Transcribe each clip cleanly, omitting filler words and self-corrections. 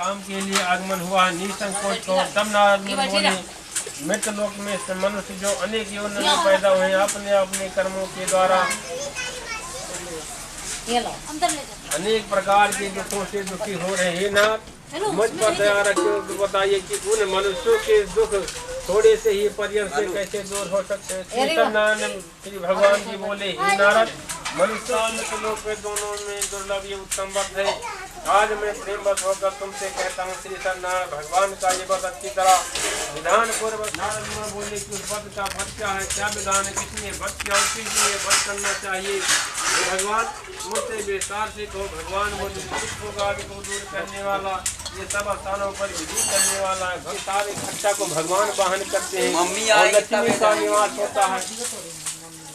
काम के लिए आगमन हुआ निसंकोच हो। तब नारद मुनि बोले, मृत्यु लोक में मनुष्य जो अनेक योनि में पैदा हुए अपने अपने कर्मों के द्वारा अनेक प्रकार के दुखों से दुखी हो रहे हैं। नाथ मुझ पर दया रखिए, तो बताइए कि उन मनुष्यों के दुख थोड़े से ही पर्यंत से कैसे दूर हो सकते हैं। श्री सत्यनारायण श्री भगवान जी बोले, हे नारद, मनुष्य और लोक में दोनों में दुर्लभ ये उत्तम वक्त है। आज मैं प्रेमवश होकर तुमसे कहता हूँ, श्री सत्यनारायण भगवान का ये बहुत अच्छी तरह विधान पूर्वक। नारद मुनि बोले कि उस पद का फल क्या है, क्या विधान है, किसने भक्त किया और किस लिए भक्त करना चाहिए। भगवान मुझसे विस्तार से कहो। भगवान मुझे को दूर करने वाला, ये सब स्थानों पर विजय करने वाला है। भक्त सारे खर्चा को भगवान वाहन करते हैं और लक्ष्मी का निवास होता है।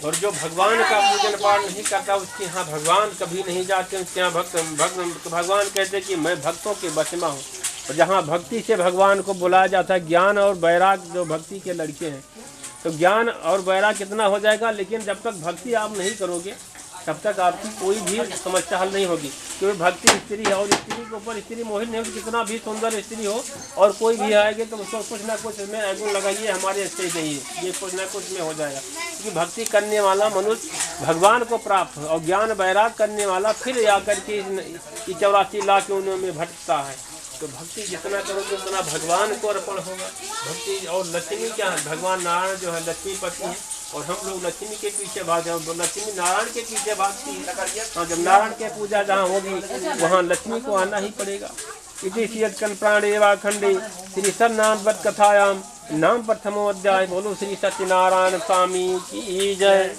और जो भगवान का पूजन पाठ नहीं करता उसके यहाँ भगवान कभी नहीं जाते। उसके यहाँ भगवान कहते कि मैं भक्तों के बचमा हूँ। और जहाँ भक्ति से भगवान को बुलाया जाता है, ज्ञान और वैराग जो भक्ति के लड़के हैं, तो ज्ञान और वैराग कितना हो जाएगा, लेकिन जब तक भक्ति आप नहीं करोगे तब तक आपकी कोई भी समस्या हल नहीं होगी। क्योंकि भक्ति स्त्री है और स्त्री के ऊपर स्त्री मोहित नहीं होगी। कितना भी सुंदर स्त्री हो और कोई भी आएगी तो उसको कुछ ना कुछ में आगुन लगाइए, हमारे स्त्री नहीं है, ये कुछ ना कुछ में हो जाएगा। क्योंकि भक्ति करने वाला मनुष्य भगवान को प्राप्त हो और ज्ञान वैराग करने वाला फिर आकर के 84 लाख योनियों में भटकता है। तो भक्ति जितना करोगे उतना भगवान को अर्पण होगा। भक्ति और लक्ष्मी क्या है, भगवान नारायण जो है लक्ष्मी पति है और हम लोग लक्ष्मी के पीछे भागते हैं। लक्ष्मी नारायण के पीछे भागती है। हाँ, जब नारायण के पूजा जहाँ होगी वहाँ लक्ष्मी को आना ही पड़ेगा। इति श्रीयत्कल प्राणेवा खंडे श्री सत्यनारायण वध कथायाम नाम प्रथमो अध्याय। बोलो श्री सत्यनारायण स्वामी की जय।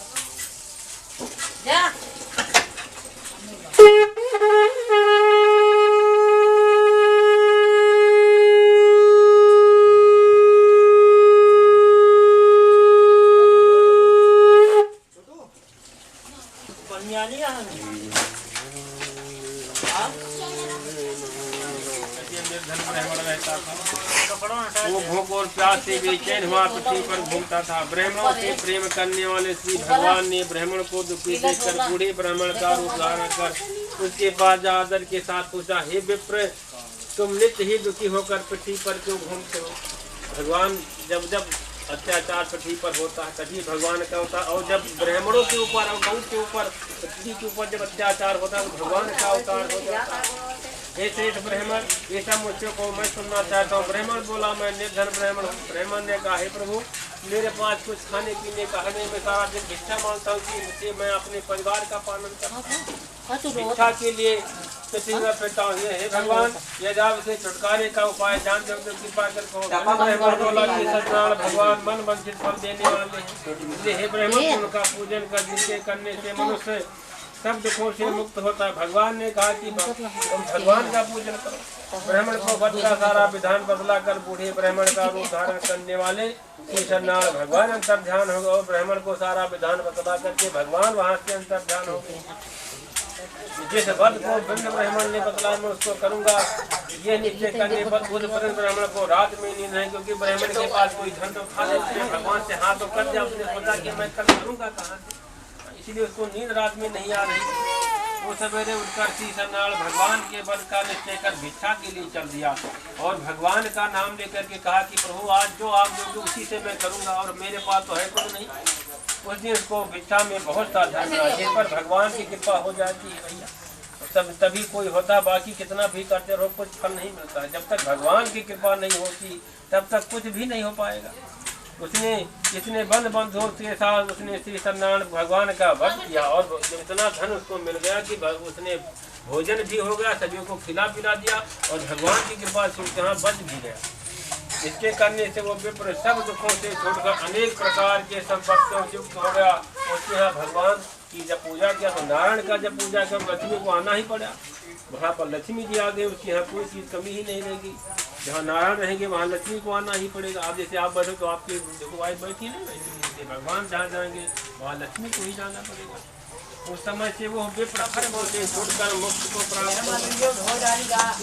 वो भूख और प्यास से बेचैन हुआ पृथ्वी पर घूमता था। ब्राह्मणों से प्रेम करने वाले श्री भगवान ने ब्राह्मण को दुखी देखकर बूढ़े ब्राह्मण का रूप धारण कर उसके पास आदर के साथ पूछा, हे विप्र, तुम नित्य ही दुखी होकर पृथ्वी पर क्यों घूमते हो। भगवान जब जब अत्याचार पृथ्वी पर होता है तभी भगवान का होता है, और जब ब्राह्मणों के ऊपर और गौ के ऊपर पृथ्वी के ऊपर जब अत्याचार होता है तो भगवान का अवतार हो जाता है। श्रेष्ठ ब्राह्मण, ये सब मुझसे को मैं सुनना चाहता हूँ। ब्राह्मण बोला, मैं निर्धन ब्राह्मण हूँ। ब्राह्मण ने कहा, हे प्रभु, मेरे पास कुछ खाने पीने का है नहीं, मैं सारा दिन भिक्षा मांगता हूँ कि मुझे मैं अपने परिवार का पालन करूँ। भिक्षा के लिए पृथ्वी में फिरता हूँ। हे भगवान, यदि आप से छुटकारे का उपाय जानते हो तो कृपा कर। ब्राह्मण बोला कि सत्यनारायण भगवान मन वंचित फल देने वाले हैं। हे ब्राह्मण, उनका पूजन करने से मनुष्य सब दुखों से मुक्त होता है। भगवान ने कहा कि तुम भगवान का पूजन करो। ब्राह्मण को वध का सारा विधान बदला कर बूढ़े ब्राह्मण का रूप धारण करने वाले श्री सत्यनारायण भगवान अंतर ध्यान होगा और ब्राह्मण को सारा विधान बदला करके भगवान वहाँ से अंतर ध्यान हो गए। जिस वध को भिन्न ब्राह्मण ने बतलाया मैं उसको करूंगा, ये निश्चय करने पर बुद्ध ब्राह्मण को रात में नींद नहीं, क्योंकि ब्राह्मण के पास कोई धन तो खा लेते हैं, भगवान से हाथ तो कर दिया, उसने सोचा कि मैं कल करूंगा कहाँ से, इसलिए उसको नींद रात में नहीं आ रही। वो सवेरे उठकर श्री सत्यनारायण भगवान के वध का निश्चय कर भिक्षा के लिए चल दिया और भगवान का नाम लेकर के कहा कि प्रभु, आज जो आप जो उसी से मैं करूंगा और मेरे पास तो है कुछ नहीं। उस दिन उसको भिक्षा में बहुत सा धन मिला, जिस पर भगवान की कृपा हो जाती है भैया, तभी कोई होता। बाकी कितना भी करते रहो कुछ फल नहीं मिलता है। जब तक भगवान की कृपा नहीं होती तब तक कुछ भी नहीं हो पाएगा। उसने जितने बंद बंधुओं के साथ उसने श्री सत्यनारायण भगवान का वध किया और इतना धन उसको मिल गया कि उसने भोजन भी हो गया, सभी को खिला पिला दिया और भगवान की कृपा से उसके यहाँ बच भी गया। इसके करने से वो विप्र सब दुखों से छोड़कर अनेक प्रकार के सब भक्तों से युक्त हो गया। उसके यहाँ भगवान की जब पूजा किया तो नारायण का जब पूजा किया लक्ष्मी को आना ही पड़ा। वहाँ पर लक्ष्मी जी आ गए, उसके यहाँ कोई चीज़ कमी ही नहीं रहेगी। जहाँ नारायण रहेंगे वहाँ लक्ष्मी को आना ही पड़ेगा। आप जैसे आप बैठो तो आपकी देखो वाइफ बैठी नहीं बैठी, भगवान जहाँ जाएंगे वहाँ लक्ष्मी को ही जाना पड़ेगा। उस समय से वो विप्र से छूटकर मुक्त को प्राप्त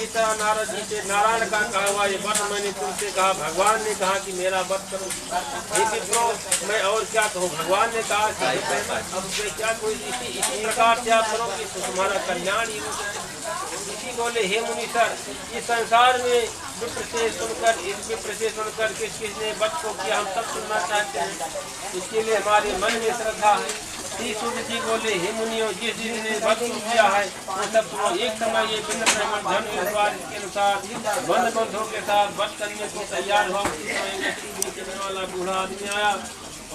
हो। नारद जी से नारायण का कहा हुआ ये वध मैंने तुमसे कहा, भगवान ने कहा कि मेरा वध करो। हे विप्रो, मैं और क्या कहूँ। भगवान ने कहा अब क्या कोई इसी प्रकार से आप करो कि तुम्हारा कल्याण ही हो जाए। इसी बोले हे मुनीश्वर, इस संसार में विप्र से सुनकर किस किसने वध को किया, हम सब सुनना चाहते हैं, इसके लिए हमारे मन में श्रद्धा है। श्री सूर्य जी बोले हे मुनियों, जिस जिसने वध को किया है वो सब सुनो। एक समय ये बिन ब्राह्मण धन के अनुसार बंद बंधों के साथ वध करने को तैयार हुआ। उसी समय बेचने वाला बूढ़ा आदमी आया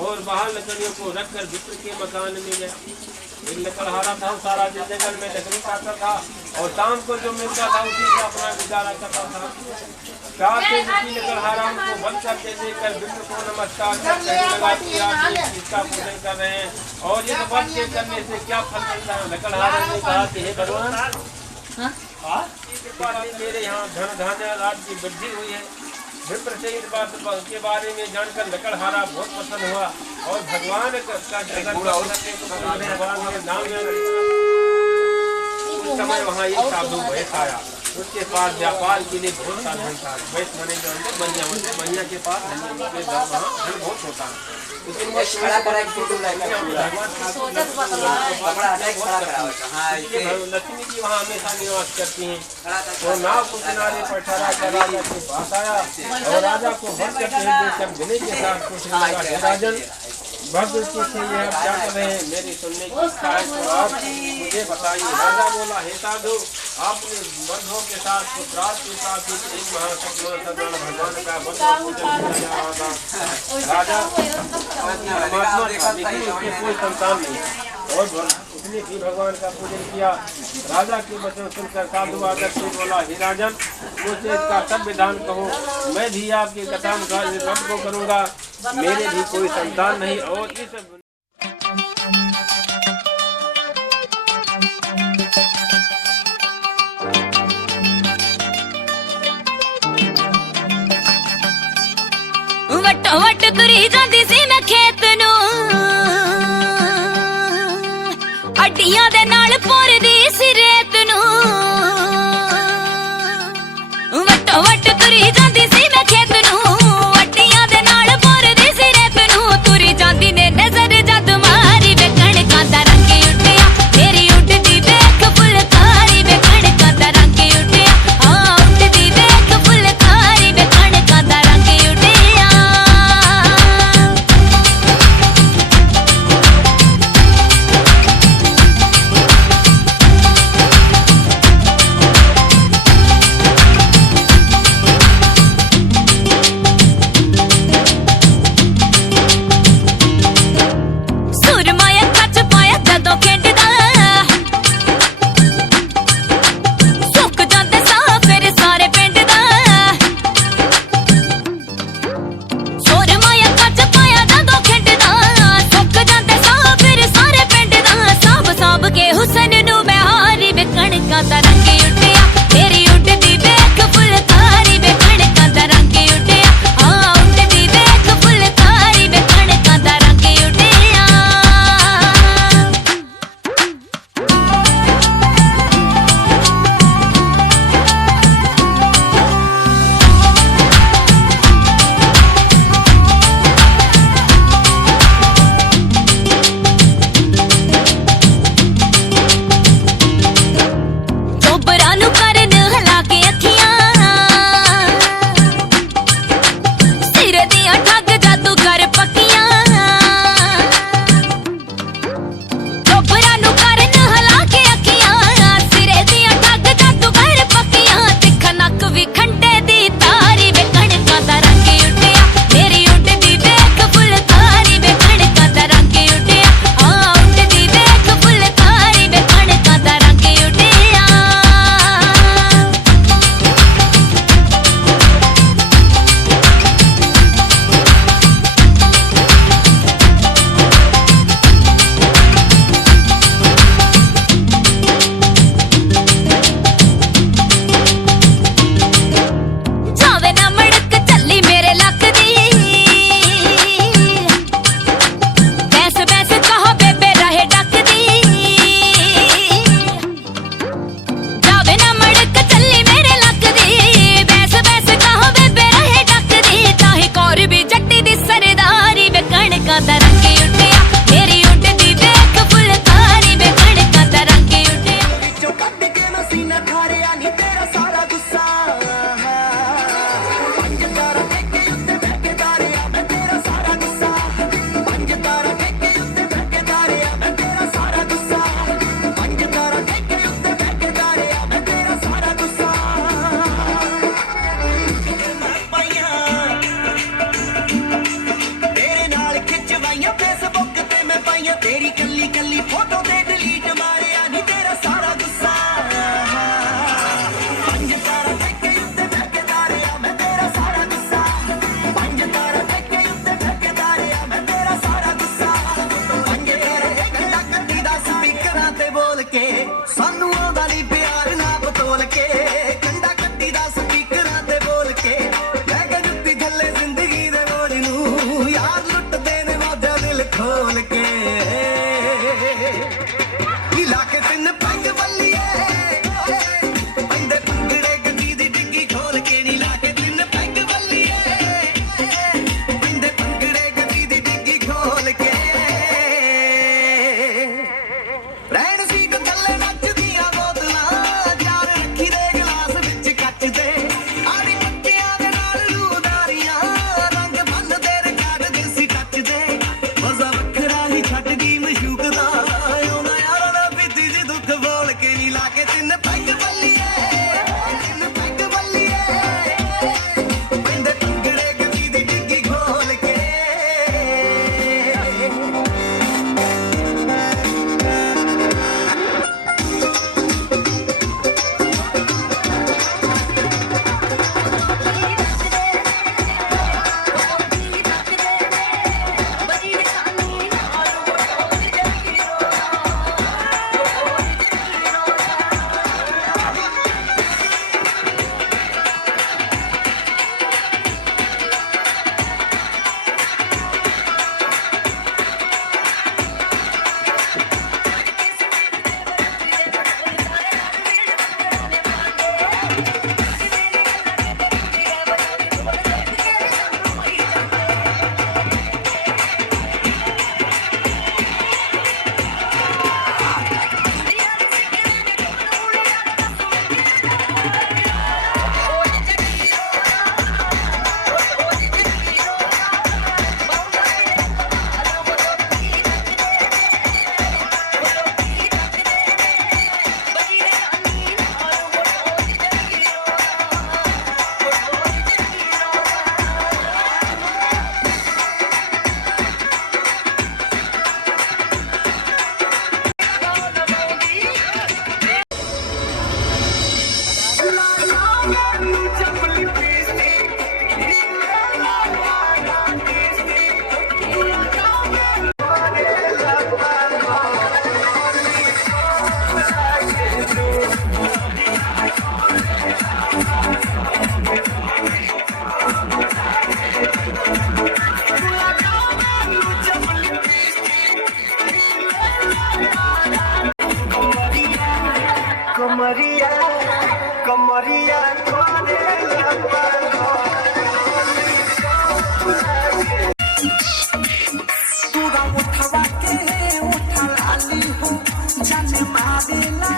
और बाहर लकड़ियों को रखकर विप्र के मकान में गया। एक लकड़हारा था, सारा दिन जंगल में लकड़ी काटता था और शाम को जो मिलता था उसी से अपना गुजारा करता था। प्यार से उसी लकड़हारा को बंद करके देखकर विप्र को नमस्कार करके लगा कि आप इसका पूजन कर रहे हैं और इस व्रत के करने से क्या फल मिलता है। लकड़हारा ने कहा कि हे भगवान, मेरे यहाँ धन धान्य राज्य की वृद्धि हुई है। विप्र से इस बात के बारे में जानकर लकड़हारा बहुत प्रसन्न हुआ और भगवान उस समय वहाँ एक साधु वैश्य आया। उसके पास व्यापार के लिए बहुत सा धन था। वैश्य मने बनिया के पास वहाँ धन बहुत होता है। लक्ष्मी जी वहाँ हमेशा निवास करती हैं। तो नाव को किनारे पर ठहरा कर राजा के पास आया और राजा को भक्त करते विनय के साथ पूछने लगा, हे राजन, भक्त से यह क्या कर रहे हैं, मेरी सुनने की इच्छा है तो आप मुझे बताइए। राजा बोला, हे साधु, आपने बंधुओं के साथ पुत्रार्थ के साथ एक महासत्य भगवान का पूजन किया जा रहा था। राजा परमात्मा था लेकिन उसके कोई संतान नहीं और उसने भी भगवान का पूजन किया। राजा के वचन सुनकर साधु आदर से बोला, हे राजन, मुझसे इसका सब विधान कहो, मैं भी आपकी कथानुसार इस व्रत को करूँगा। मेरे भी कोई संतान नहीं और इस वटो वट तुरी जांदी सी मैं खेत नू, अड्डियां दे नाल पोरदी सी रेत नू। वटो वट तुरी जांदी सी मैं खेत नू, अड्डियां दे नाल पोरदी सी रेत नू। तुरी जांदी ने नजर जद मारी वे कणकां दा रंग उड्डिया, मेरी उड्डदी वेख फुलकारी वे कणकां दा रंग उड्डिया। हाँ उड्डदी वेख फुलकारी वे कणकां दा रंग उड्डिया। कमरिया कमरिया तूरा उठवा के उठा लाली हो जाने मारेला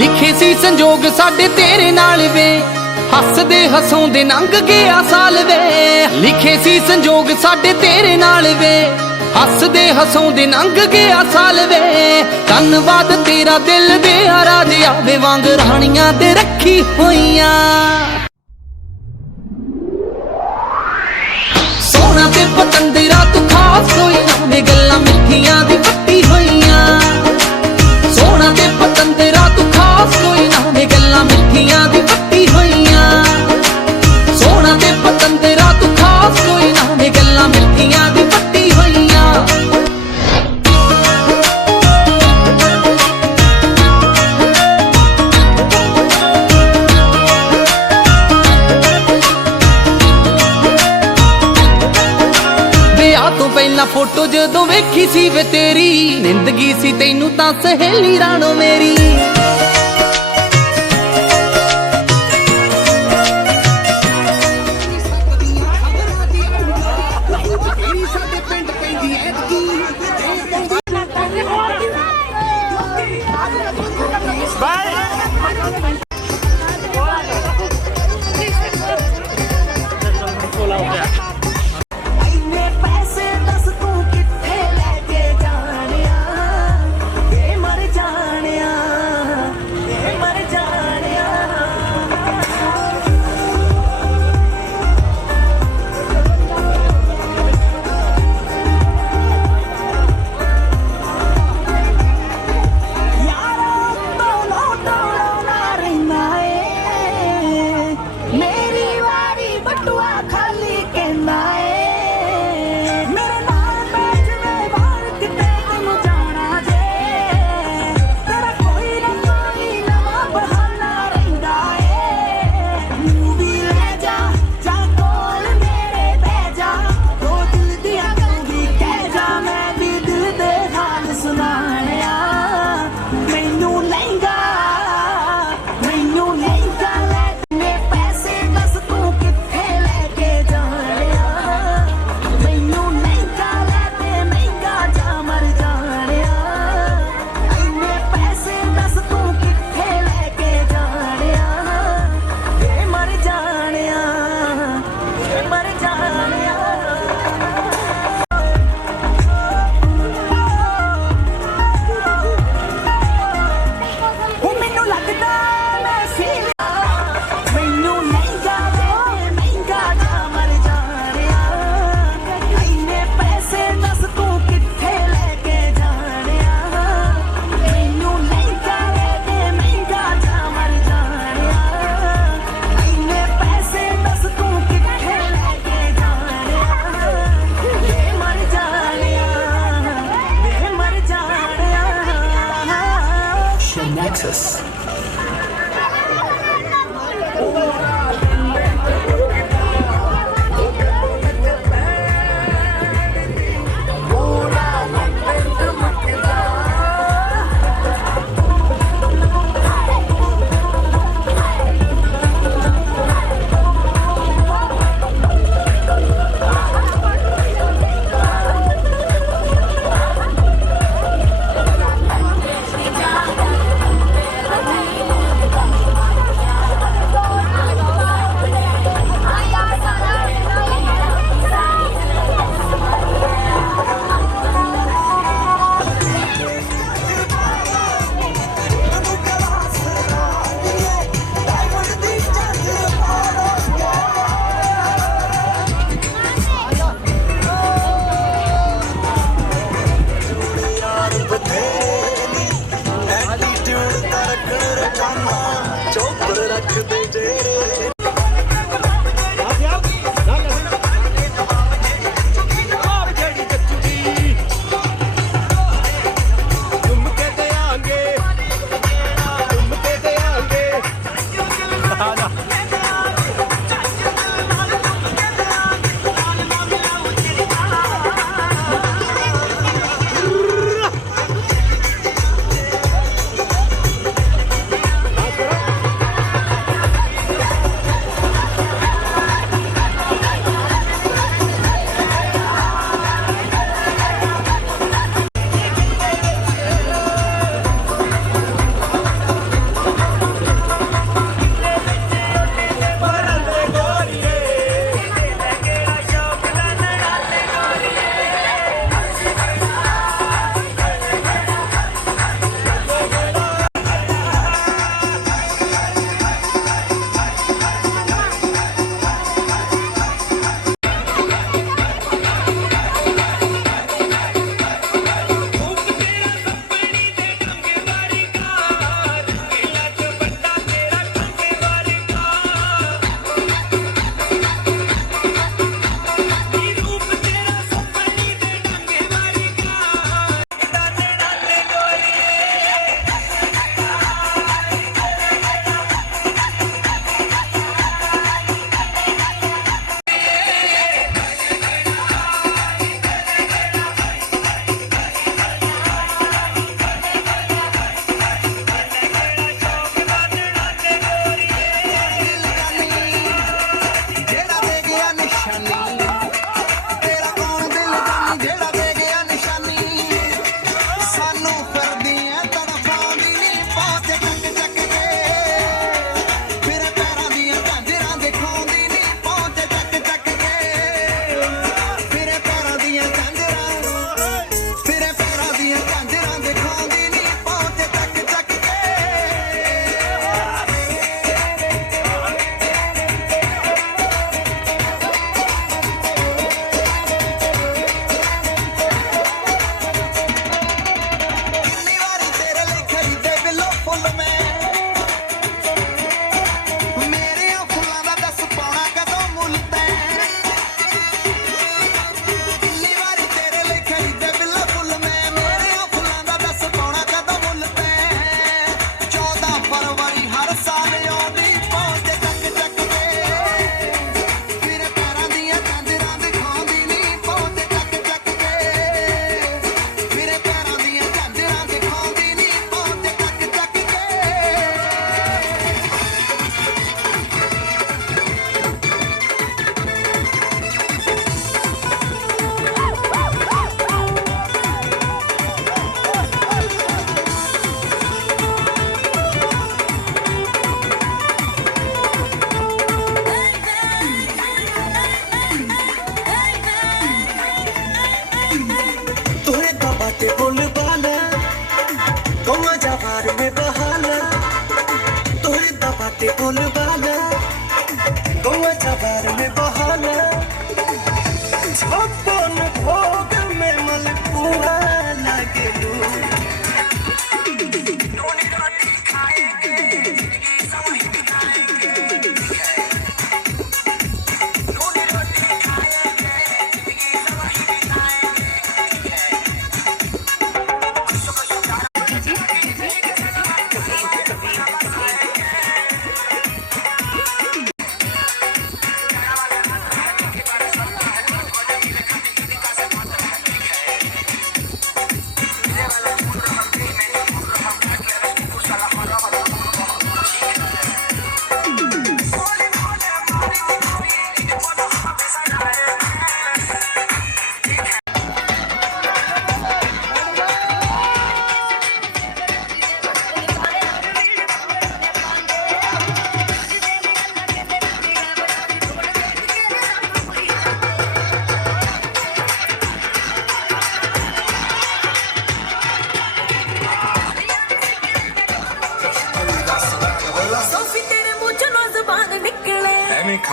लिखे सी संजोग साडे तेरे नाल वे हसदे हसोंदे लंघ गया साल वे लिखे सी संजोग साडे तेरे नाल वे हसदे हसोंदे लंघ गया साल वे धन्नवाद तेरा दिल दे राज आवे वांग राणियां ते रखी होइयां सोना ते पतंदरा तू खास कोई ना वे गल्लां मिठियां दी पट्टी होइयां सोना ते पतंदरा तू खास कोई ना वे गल्लां मिठियां दी पट्टी होइयां सोना ते पतंदरा तू खास कोई ना वे गल्लां मिठियां दी पट्टी होइयां पहला फोटो जदों वेखी सी वे तेरी निंदगी सी तैनू तां सहेली राणो मेरी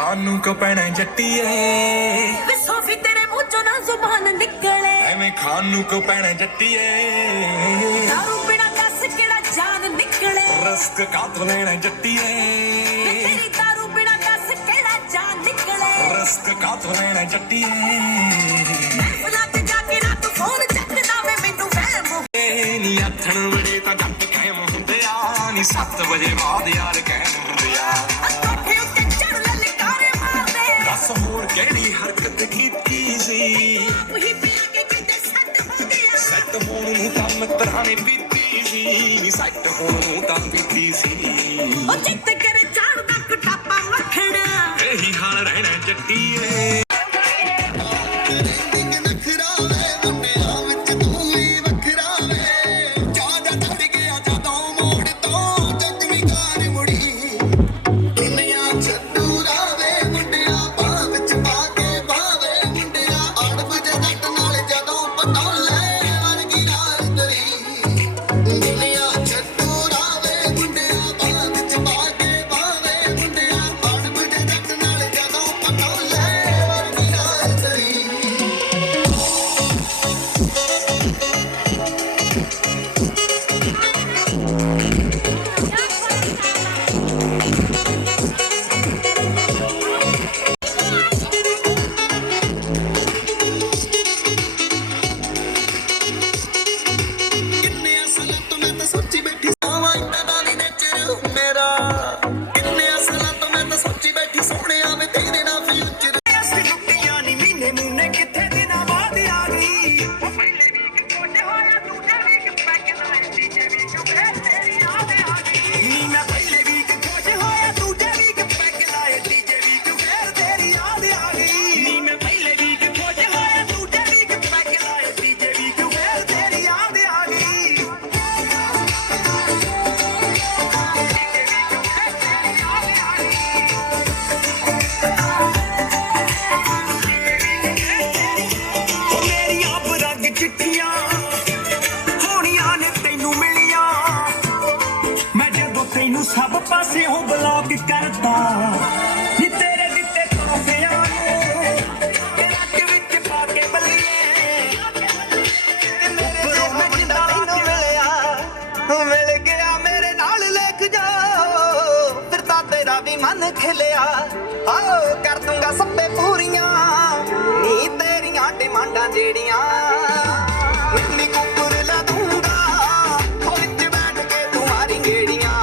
खानू को पैना जट्टिए वे सोफी तेरे मुंह चों ना जुबान निकले एवें खानू को पैना जट्टिए दारू बिना दस केड़ा जान निकले रस्क का तो लेना जट्टिए तेरी दारू बिना दस केड़ा जान निकले रस्क का तो लेना जट्टिए फलात जाके ना तू फोन चकदा वे मैनू वहम नी अथण बड़े ता जट कायम हुंदे आ नी 7 बजे बाद यार कहन हुंदे आ कोठे उत्ते चढ़ ललकारे मारदे दस होर केड़ी हरकत कीती सी वही पिया के किते सट हो गया सैट होण नूं तां मित्तरां ने पीती सी नी सैट होण नूं तां पीती सी ओ चित्त करे चार दा कटापा मखना एही हाल रहना जट्टिए सब पासे हो ब्लॉक करता नी तेरे दिते तोहफियां रख विच पाके बलिए उपरों मुंडा मिल गया मेरे नाल लेक जा फिर ता तेरा भी मन खिलिया आओ कर दूंगा सब्बे पूरियां नी तेरियां डिमांडां जेड़ियां नी कुपर ला दूंगा विच बैठ के तुम्हारी गेड़ियां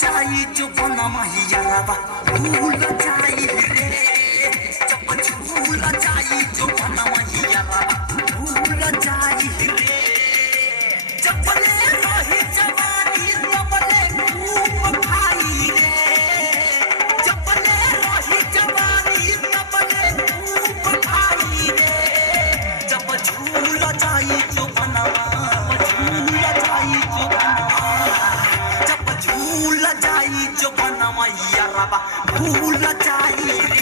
जाई जो बना माहिया भूल जाई रे जब झूल जाई जो बना माहिया जाई जो बनवा झूल जाई जो बनवा जब झूल जाई जो बनवा यारबा भूल जाई